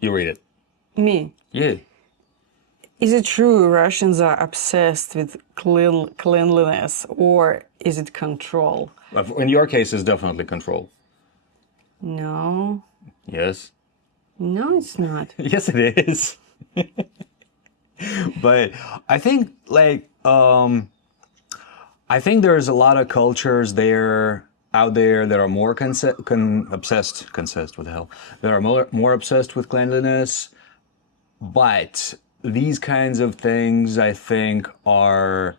You read it. Me. Yeah. Is it true Russians are obsessed with cleanliness, or is it control? In your case, it's definitely control. No. Yes. No, it's not. Yes, it is. But I think I think there's a lot of cultures out there that are more obsessed, what the hell, that are more obsessed with cleanliness. But these kinds of things, I think, are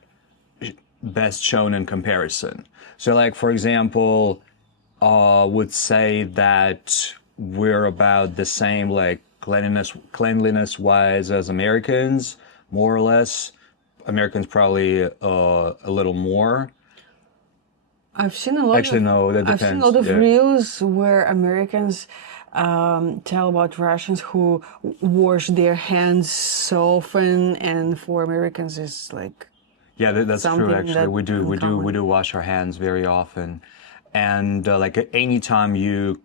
best shown in comparison. So, like, for example, would say that we're about the same, like, cleanliness wise as Americans, more or less. Americans probably a little more. I've seen a lot Actually, of no, that I've seen a depends. lot of Yeah. reels where Americans tell about Russians who wash their hands so often, and for Americans it's like Yeah, that's true. something Actually, that we uncommon. do wash our hands very often, and like anytime you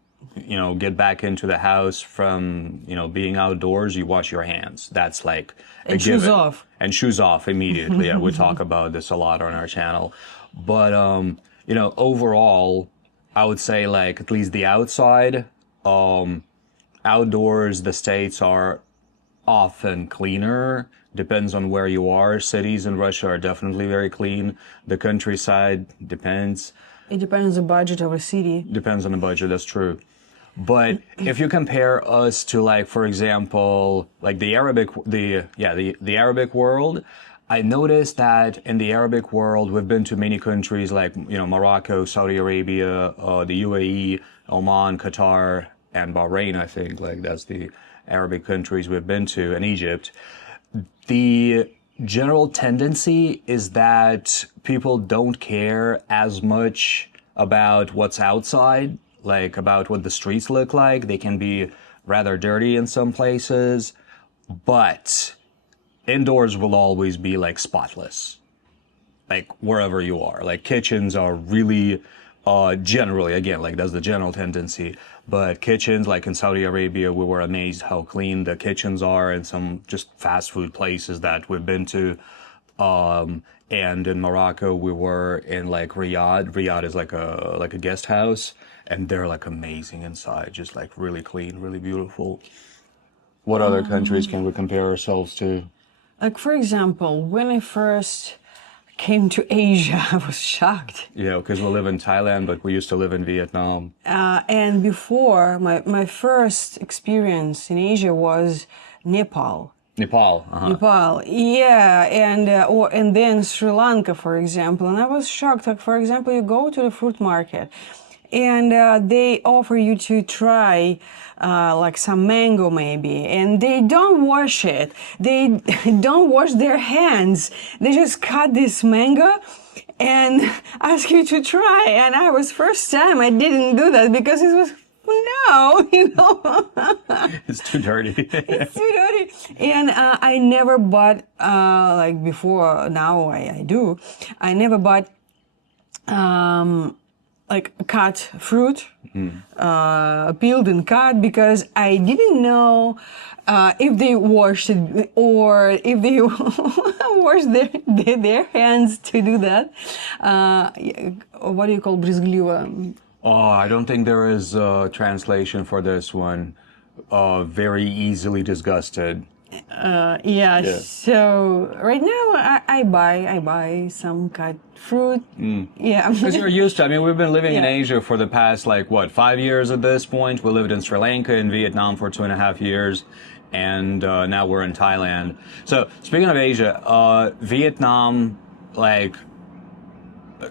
know get back into the house from being outdoors, you wash your hands. That's like a And shoes given. off. And shoes off immediately. Yeah, we talk about this a lot on our channel, but overall, I would say like at least the outside, outdoors, the states are often cleaner. Depends on where you are. Cities in Russia are definitely very clean. The countryside depends. It depends on the budget of a city. Depends on the budget, that's true. But if you compare us to like, for example, like the Arabic world, I noticed that in the Arabic world, we've been to many countries like, Morocco, Saudi Arabia, the UAE, Oman, Qatar, and Bahrain, I think. Like that's the Arabic countries we've been to, and Egypt. The general tendency is that people don't care as much about what's outside, like about what the streets look like. They can be rather dirty in some places, but indoors will always be like spotless, like wherever you are. Like kitchens are really generally, again, like that's the general tendency, but kitchens like in Saudi Arabia, we were amazed how clean the kitchens are in some just fast food places that we've been to. And in Morocco we were in like Riyadh is like a guest house, and they're like amazing inside, just like really clean, really beautiful. What other countries can we compare ourselves to? Like for example, when I first came to Asia, I was shocked. Yeah, because we live in Thailand, but we used to live in Vietnam. And before, my first experience in Asia was Nepal. Nepal. Uh-huh. Nepal, yeah, and then Sri Lanka, for example. And I was shocked. Like, for example, you go to the fruit market, and they offer you to try like some mango maybe, and they don't wash it. They don't wash their hands. They just cut this mango and ask you to try. And I was first time I didn't do that because it was no, It's too dirty. it's too dirty. And I never bought like before. Now I do. I never bought like cut fruit, peeled and cut, because I didn't know if they washed it or if they washed their hands to do that. What do you call брезгливо? Oh, I don't think there is a translation for this one. Very easily disgusted. Yeah. So right now I buy some cut fruit. Yeah. Because you're used to, I mean, we've been living in Yeah. Asia for the past, like, what, 5 years at this point? We lived in Sri Lanka and Vietnam for 2.5 years, and now we're in Thailand. So, speaking of Asia, Vietnam, like,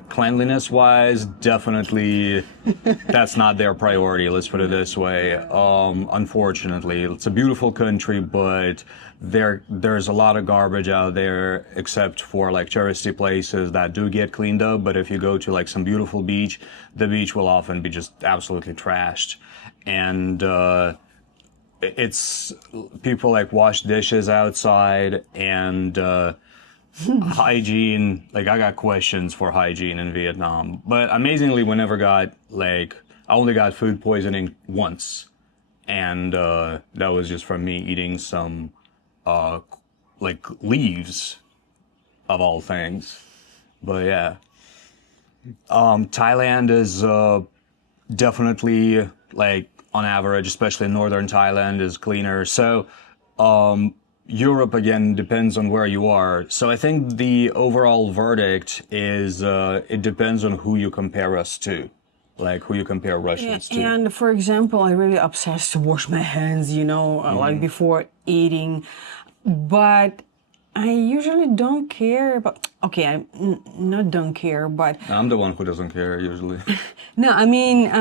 cleanliness-wise, definitely, that's not their priority, let's put it this way. Unfortunately, it's a beautiful country, but there's a lot of garbage out there, except for like touristy places that do get cleaned up. But if you go to like some beautiful beach, the beach will often be just absolutely trashed. And it's people like wash dishes outside, and hygiene, like I got questions for hygiene in Vietnam. But amazingly, we never got like, I only got food poisoning once and that was just from me eating some like leaves of all things. But yeah, Thailand is definitely, like, on average, especially northern Thailand, is cleaner. So Europe, again, depends on where you are. So I think the overall verdict is it depends on who you compare us to, like who you compare Russians to. And for example, I really obsessed to wash my hands, like before eating. But I usually don't care about, okay, not don't care, but I'm the one who doesn't care usually. no, I mean,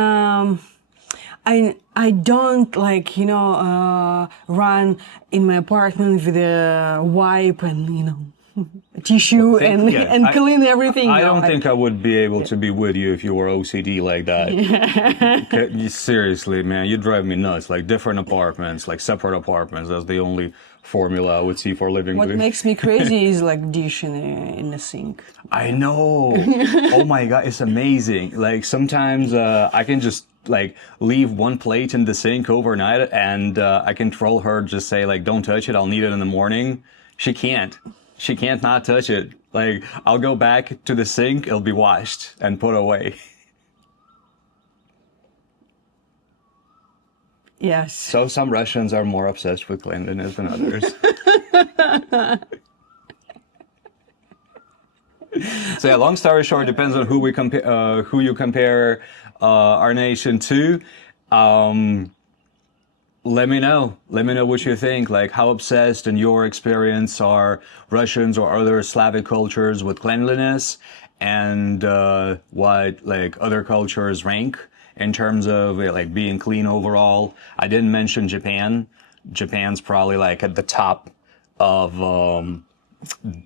I don't like, run in my apartment with a wipe and, tissue and clean everything. I don't think I would be able to be with you if you were OCD like that. Seriously, man, you drive me nuts. Like different apartments, like separate apartments. That's the only formula I would see for living. What makes me crazy is like dish in the sink. I know. Oh my God, it's amazing. Like sometimes I can just like leave one plate in the sink overnight, and I can troll her, just say like, "Don't touch it. I'll need it in the morning." She can't. She can't not touch it. Like, I'll go back to the sink, it'll be washed and put away. Yes. So some Russians are more obsessed with cleanliness than others. So yeah, long story short, depends on who you compare our nation to. Let me know what you think, like how obsessed in your experience are Russians or other Slavic cultures with cleanliness, and what like other cultures rank in terms of like being clean overall. I didn't mention Japan. Japan's probably like at the top of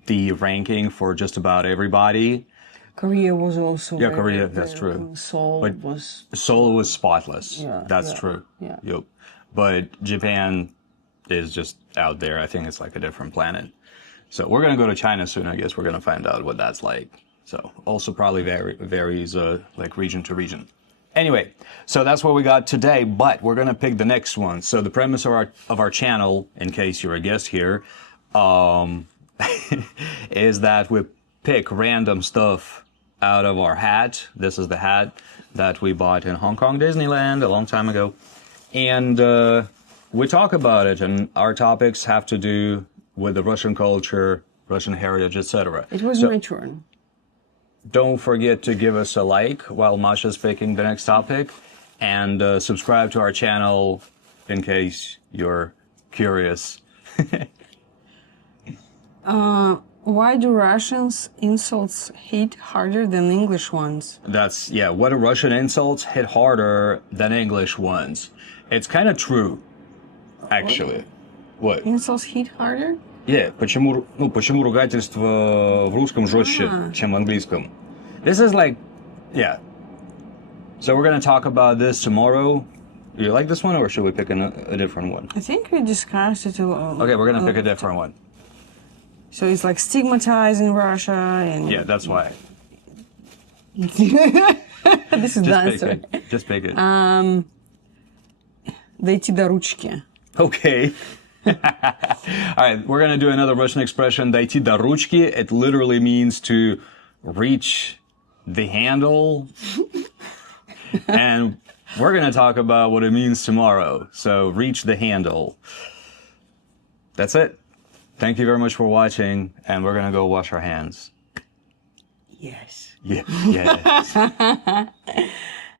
the ranking for just about everybody. Korea was also Korea, that's true. Seoul was spotless. Yeah, that's true. Yeah. Yep. But Japan is just out there. I think it's like a different planet. So we're going to go to China soon. I guess we're going to find out what that's like. So also probably varies like region to region. Anyway, so that's what we got today, but we're going to pick the next one. So the premise of our channel, in case you're a guest here, is that we pick random stuff out of our hat. This is the hat that we bought in Hong Kong Disneyland a long time ago. And we talk about it, and our topics have to do with the Russian culture, Russian heritage, etc. It was my turn. Don't forget to give us a like while Masha's picking the next topic, and subscribe to our channel in case you're curious. Why do Russians insults hit harder than English ones? What do Russian insults hit harder than English ones? It's kind of true, actually. What? Insults hit harder? Yeah, почему ругательство в русском жестче, чем в английском? This is like, yeah. So we're going to talk about this tomorrow. You like this one, or should we pick a different one? I think we discussed it. Okay, we're going to pick a different one. So it's like stigmatized in Russia and... Yeah, that's why. This is the answer. Just pick it. Дойти до ручки. Okay. All right, we're going to do another Russian expression, дойти до ручки. It literally means to reach the handle. And we're going to talk about what it means tomorrow. So reach the handle. That's it. Thank you very much for watching, and we're going to go wash our hands. Yes. Yeah. Yes.